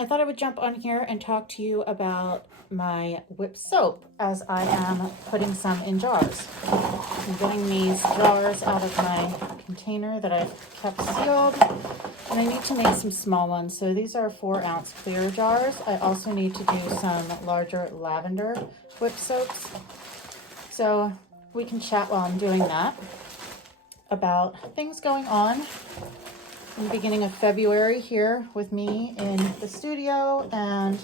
I thought I would jump on here and talk to you about my whip soap as I am putting some in jars. I'm getting these jars out of my container that I've kept sealed, and I need to make some small ones. So these are 4-ounce clear jars. I also need to do some larger lavender whip soaps. So we can chat while I'm doing that about things going on in the beginning of February here with me in the studio and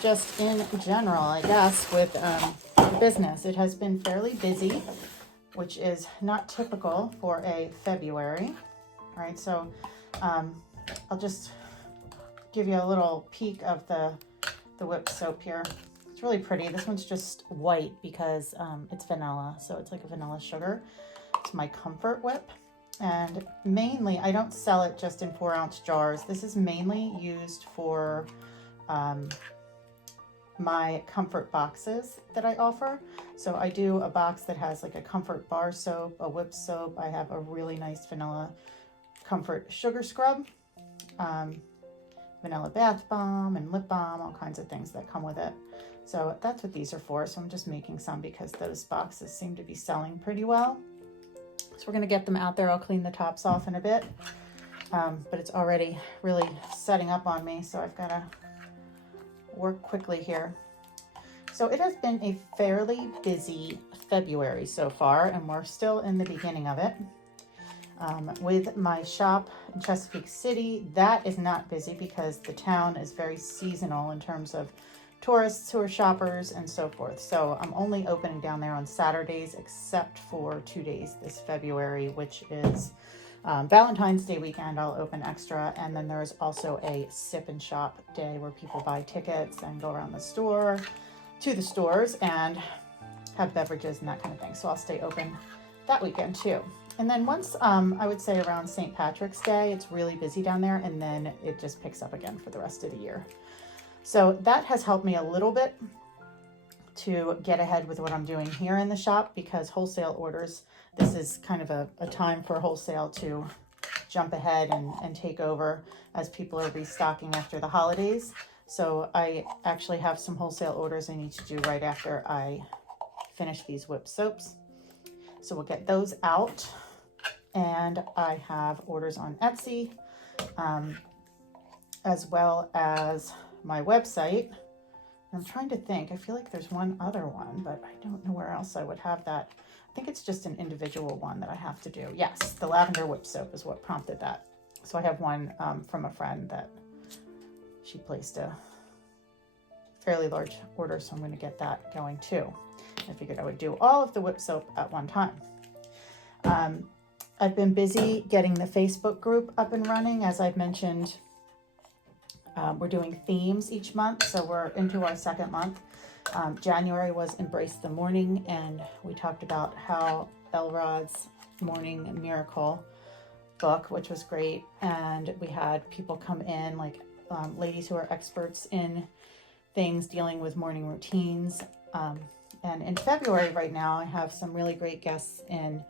just in general, I guess, with business. It has been fairly busy, which is not typical for a February. All right, so I'll just give you a little peek of the whip soap here. It's really pretty. This one's just white because it's vanilla, so it's like a vanilla sugar. It's my Comfort Whip. And mainly, I don't sell it just in 4-ounce jars. This is mainly used for my comfort boxes that I offer. So I do a box that has like a comfort bar soap, a whip soap. I have a really nice vanilla comfort sugar scrub, vanilla bath bomb and lip balm, all kinds of things that come with it. So that's what these are for. So I'm just making some because those boxes seem to be selling pretty well. So we're going to get them out there. I'll clean the tops off in a bit, but it's already really setting up on me, so I've got to work quickly here. So it has been a fairly busy February so far, and we're still in the beginning of it. With my shop in Chesapeake City, that is not busy because the town is very seasonal in terms of tourists who are shoppers and so forth. So I'm only opening down there on Saturdays except for 2 days this February, which is Valentine's Day weekend. I'll open extra, and then there's also a sip and shop day where people buy tickets and go around the store to the stores and have beverages and that kind of thing. So I'll stay open that weekend too. And then once I would say around St. Patrick's Day, it's really busy down there, and then it just picks up again for the rest of the year. So that has helped me a little bit to get ahead with what I'm doing here in the shop, because wholesale orders, this is kind of a time for wholesale to jump ahead and take over as people are restocking after the holidays. So I actually have some wholesale orders I need to do right after I finish these whip soaps. So we'll get those out. And I have orders on Etsy, as well as my website. I'm trying to think. I feel like there's one other one, but I don't know where else I would have that. I think it's just an individual one that I have to do. Yes, the lavender whip soap is what prompted that. So I have one from a friend that she placed a fairly large order, so I'm going to get that going too. I figured I would do all of the whip soap at one time. I've been busy getting the Facebook group up and running. As I've mentioned, we're doing themes each month, so we're into our second month. January was Embrace the Morning, and we talked about how Elrod's Morning Miracle book, which was great, and we had people come in, like ladies who are experts in things dealing with morning routines. And in February right now, I have some really great guests in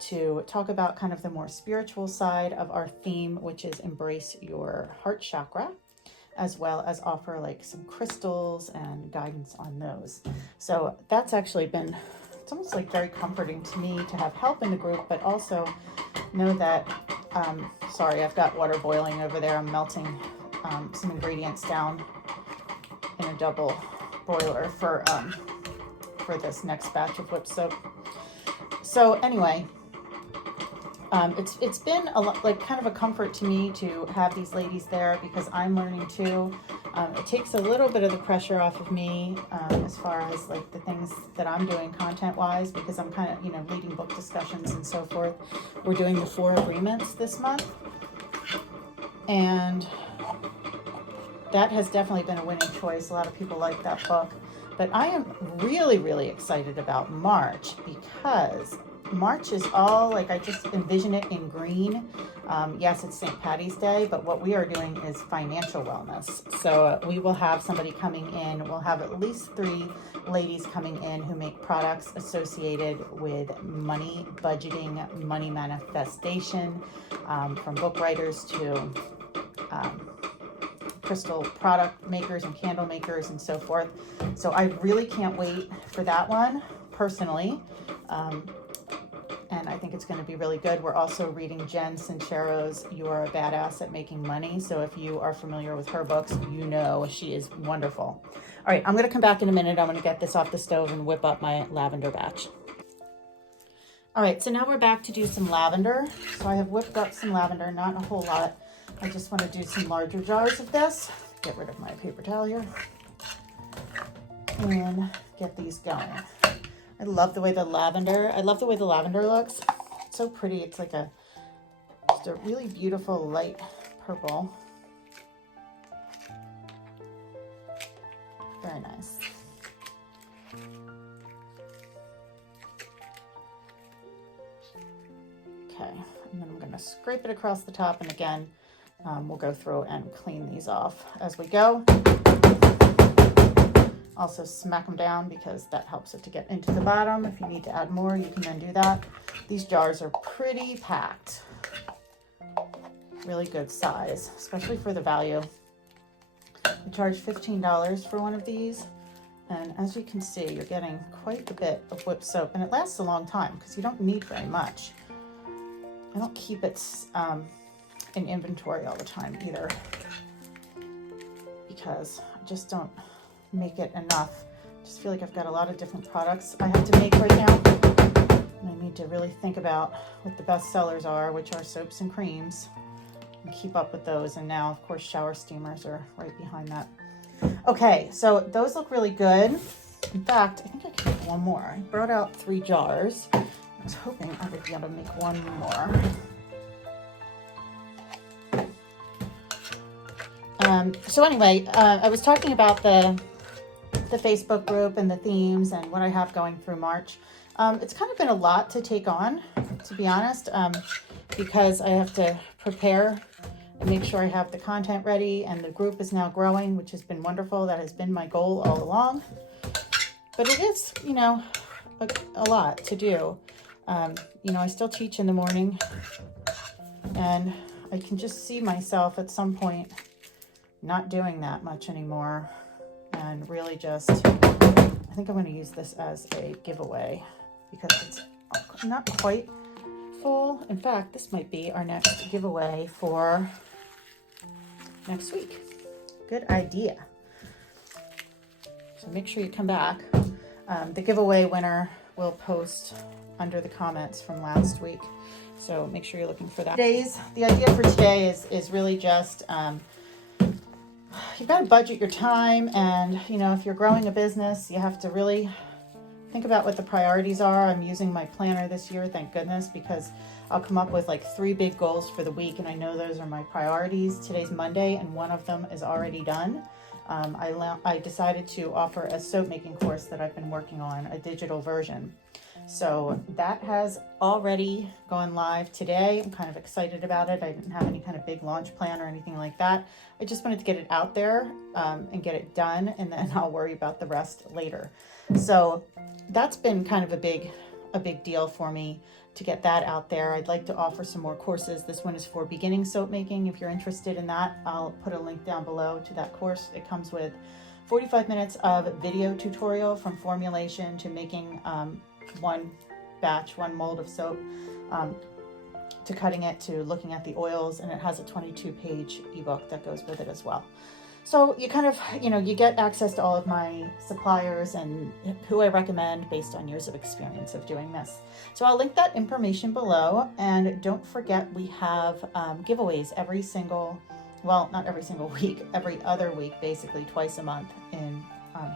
to talk about kind of the more spiritual side of our theme, which is Embrace Your Heart Chakra, as well as offer like some crystals and guidance on those. So that's actually been, it's almost like very comforting to me to have help in the group, but also know that, sorry, I've got water boiling over there. I'm melting some ingredients down in a double boiler for this next batch of whip soap. So anyway, it's been a lot, like kind of a comfort to me to have these ladies there, because I'm learning too. It takes a little bit of the pressure off of me as far as like the things that I'm doing content wise, because I'm kind of, leading book discussions and so forth. We're doing the 4 agreements this month, and that has definitely been a winning choice. A lot of people like that book. But I am really, really excited about March, because March is all like, I just envision it in green. Yes, it's St. Patty's Day, but what we are doing is financial wellness. So we will have somebody coming in. We'll have at least 3 ladies coming in who make products associated with money budgeting, money manifestation, from book writers to crystal product makers and candle makers and so forth. So I really can't wait for that one personally. And I think it's going to be really good. We're also reading Jen Sincero's You Are a Badass at Making Money. So if you are familiar with her books, you know she is wonderful. All right, I'm going to come back in a minute. I'm going to get this off the stove and whip up my lavender batch. All right, so now we're back to do some lavender. So I have whipped up some lavender, not a whole lot. I just want to do some larger jars of this. Get rid of my paper towel here. And get these going. I love the way the lavender looks. It's so pretty. It's like just a really beautiful light purple. Very nice. Okay, and then I'm going to scrape it across the top, and again, we'll go through and clean these off as we go. Also smack them down because that helps it to get into the bottom. If you need to add more, you can then do that. These jars are pretty packed. Really good size, especially for the value. We charge $15 for one of these. And as you can see, you're getting quite a bit of whipped soap, and it lasts a long time because you don't need very much. I don't keep it in inventory all the time either, because I just don't make it enough. I just feel like I've got a lot of different products I have to make right now, and I need to really think about what the best sellers are, which are soaps and creams, and keep up with those. And now, of course, shower steamers are right behind that. Okay, so those look really good. In fact, I think I can make one more. I brought out 3 jars. I was hoping I would be able to make one more. So anyway, I was talking about the Facebook group and the themes and what I have going through March. It's kind of been a lot to take on, to be honest, because I have to prepare and make sure I have the content ready, and the group is now growing, which has been wonderful. That has been my goal all along. But it is, you know, a lot to do. You know, I still teach in the morning, and I can just see myself at some point not doing that much anymore, and really just, I think I'm going to use this as a giveaway because it's not quite full. In fact, this might be our next giveaway for next week. Good idea. So make sure you come back. The giveaway winner will post under the comments from last week. So make sure you're looking for that. The idea for today is really just, you've got to budget your time, and you know, if you're growing a business, you have to really think about what the priorities are. I'm using my planner this year, thank goodness, because I'll come up with like 3 big goals for the week, and I know those are my priorities. Today's Monday, and one of them is already done. I decided to offer a soap making course that I've been working on, a digital version. So that has already gone live today. I'm kind of excited about it. I didn't have any kind of big launch plan or anything like that. I just wanted to get it out there and get it done, and then I'll worry about the rest later. So that's been kind of a big deal for me to get that out there. I'd like to offer some more courses. This one is for beginning soap making. If you're interested in that, I'll put a link down below to that course. It comes with 45 minutes of video tutorial from formulation to making one mold of soap, to cutting it, to looking at the oils, and it has a 22-page ebook that goes with it as well. So you kind of, you know, you get access to all of my suppliers and who I recommend based on years of experience of doing this. So I'll link that information below, and don't forget we have giveaways every single, well, not every single week, every other week, basically twice a month in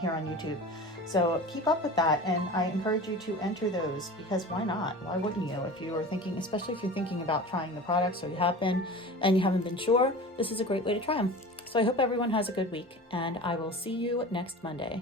here on YouTube. So keep up with that, and I encourage you to enter those, because why not? Why wouldn't you? If you are thinking, especially if you're thinking about trying the products, or you have been and you haven't been sure, this is a great way to try them. So I hope everyone has a good week, and I will see you next Monday.